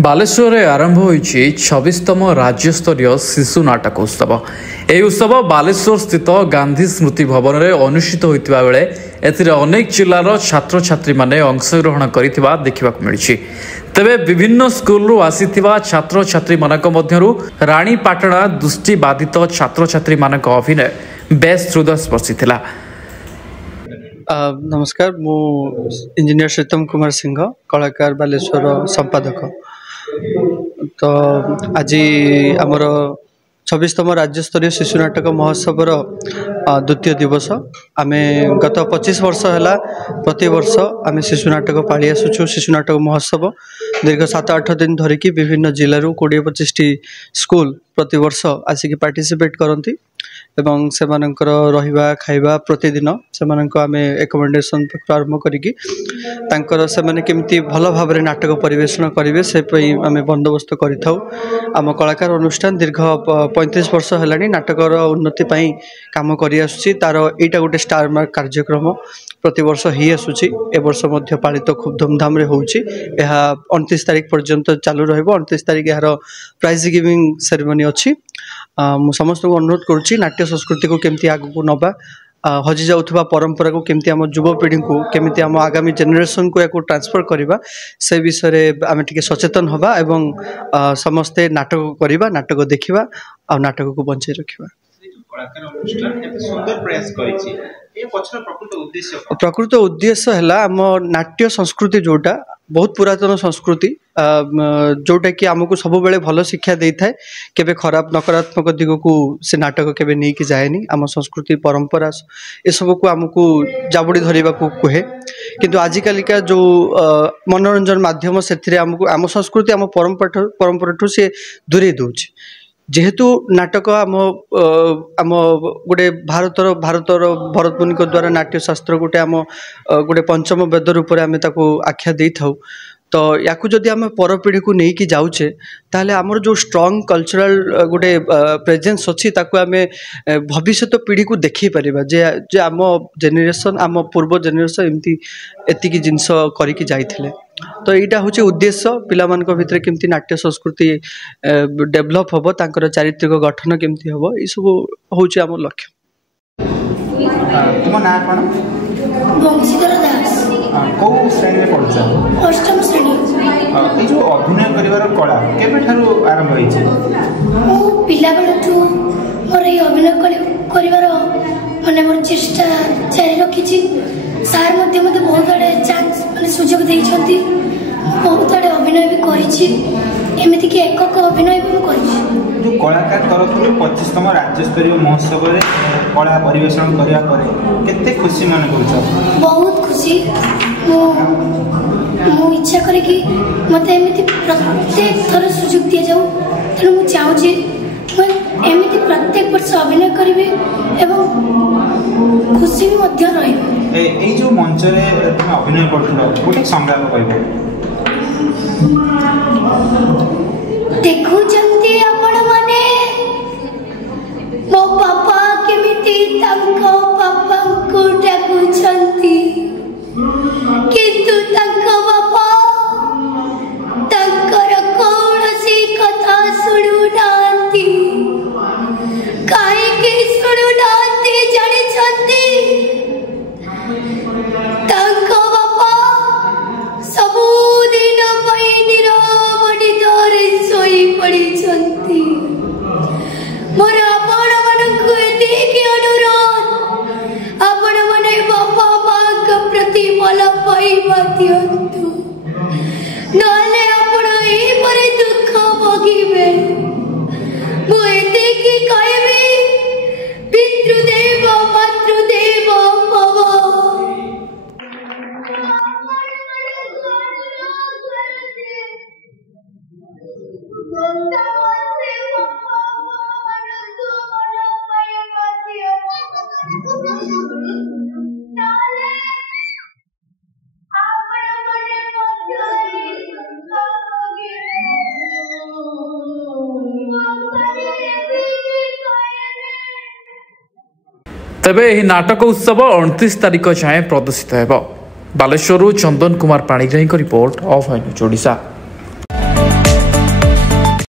बालेश्वर में आरंभ होइछि 26तम राज्यस्तरीय शिशु नाटक उत्सव। यह उत्सव बालेश्वर स्थित गांधी स्मृति भवन में अनुष्ठित होता बेले एथिरे अनेक जिलार छात्र छात्री माने अंशग्रहण करिथिबा देखिबाक मिलिछि। तेबे विभिन्न स्कूल आसीथिबा छात्र छात्री मानक मध्यरु रानीपाटणा दृष्टिबाधित छात्र छात्री मानक अभिनय बेस हृदयस्पर्शी थिला। नमस्कार, मु इंजीनियर श्रीतम कुमार सिंह, कलाकार बालेश्वर संपादक। तो आज आमर 26तम राज्यस्तरीय शिशु नाटक महोत्सव द्वितीय दिवस। आम गत 25 वर्ष है प्रति वर्ष आम शिशु नाटक पाली आसुचु। शिशु नाटक महोत्सव दीर्घ 7-8 दिन धरिकी विभिन्न जिलूर 20-25 स्कूल प्रति वर्ष आसिक पार्टिसिपेट करती एवं से रहिबा खाइबा प्रतिदिन से आम एकोमोडेशन आरंभ करिकी से केमती भल भाव नाटक परिवेशन करेंगे से आम बंदोबस्त करिथाउ। आम कलाकार अनुष्ठान दीर्घ 35 वर्ष है नाटकर उन्नति काम करि आसुची। तार एटा गोटे स्टार मार्क कार्यक्रम प्रति वर्ष ही आसुची। ए वर्ष मध्य पालित खूब धूमधाम रे होउची। एहा 29 तारिख पर्यंत चालू रहइबो। 29 तारिख यार प्राइज गिविंग सेरेमनी अछि। मु समस्त को अनुरोध करुच्ची नाट्य संस्कृति को केमती आगु नबा, हजि जाउथबा परंपरा को केमती आम युवपीढ़ी को केमती आम आगामी जेनेरेशन को याको ट्रांसफर करबा से विषय आम टिके सचेतन हबा एवं समस्ते नाटक करबा, नाटक देखिबा आ नाटक को बंचाई रखिबा। प्रकृत उद्देश्य है आम नाट्य संस्कृति जोटा बहुत पुरातन संस्कृति जोटा कि आमको सब बेले भल शिक्षा दे थाए। केबे खराब नकारात्मक दिग को से नाटक केबे नहीं कि जाएनी। आम संस्कृति परंपरा ये सब को आमको जाबुड़ी धरवा को कहे। किंतु आजिकालिका जो मनोरंजन माध्यम से आमको आम संस्कृति आम परंपरा ठू से दूरे दूची। जेहेतु नाटक आम गोटे भारतर भरत मुनि द्वारा नाट्य शास्त्र गोटे आम गोटे पंचम वेद रूप आम आख्या दे था। तो या जदि आम पर पीढ़ी को लेकिन जाऊे ताहले आमर जो स्ट्रॉन्ग कल्चरल गोटे प्रेजेंस अच्छी आम भविष्य पीढ़ी को देखई पारिबा जे आम जेनेरेशन आम पूर्व जेनेरेशन एमती एतिकी जिनस करिकी जाइथिले। तो यहाँ हूँ उद्देश्य पिला भितर केमती नाट्य संस्कृति डेभलप हम, तांकर चारित्रिक गठन केमती हम, ये सब हूँ आम लक्ष्य। तुम ना कौन? बंशीधर दास। को श्रेणी में पढ़ुछ? अष्टम श्रेणी। ये जो अभिनय करिवार कला केबे ठारू आरंभ होइछ? मो पिला बेलठू मोर ए अभिनय करिवार माने मोर चेष्टा जारी रखिछि। सार मध्य मते बहुत बड़े चांस माने सुयोग देइछंती। बहुत बड़े अभिनय भी करिछि। एमिति कि एकक अभिनय भी करिछि। जो कलाकार तरफ 25तम राज्यस्तरीय महोत्सव रे कला परिवेशन करिया परे केते खुशी मन करूछ? बहुत खुशी। मो इच्छा करे कि मते एमिति प्रत्येक थर सुयोग दिया जाऊ। तेणु मु चाहूछि एमिति प्रत्येक वर्ष अभिनय करिवे एवं खुशी भी मध्य रहिबे। ए जो मंच रे तुम अभिनय करथलो गोटे संग्राम कहबो? देखु जंती आपण माने मो पापा केमिति तांको पापा को डाकुछंती, किंतु तांको बापा तांकर कौनसी कथा सुनु नांती। काहेकि सुनु नांती जानि छंती तांको बापा सबु दिन पई नीरव निदरे सोई पड़ी छंती। मोर आपण मानकु एतिकी अनुरोध, आपण माने बापा माक प्रति भल पाइबा दियंतु, नले आपण एही परे दुख भोगिबे। मु एतिकी कहबी, पितृदेव मातृदेव भव। तेबे यह नाटक उत्सव 29 तारिख जाए प्रदर्शित होब। Baleshwar Chandan Kumar Panigrahi report of news Odisha.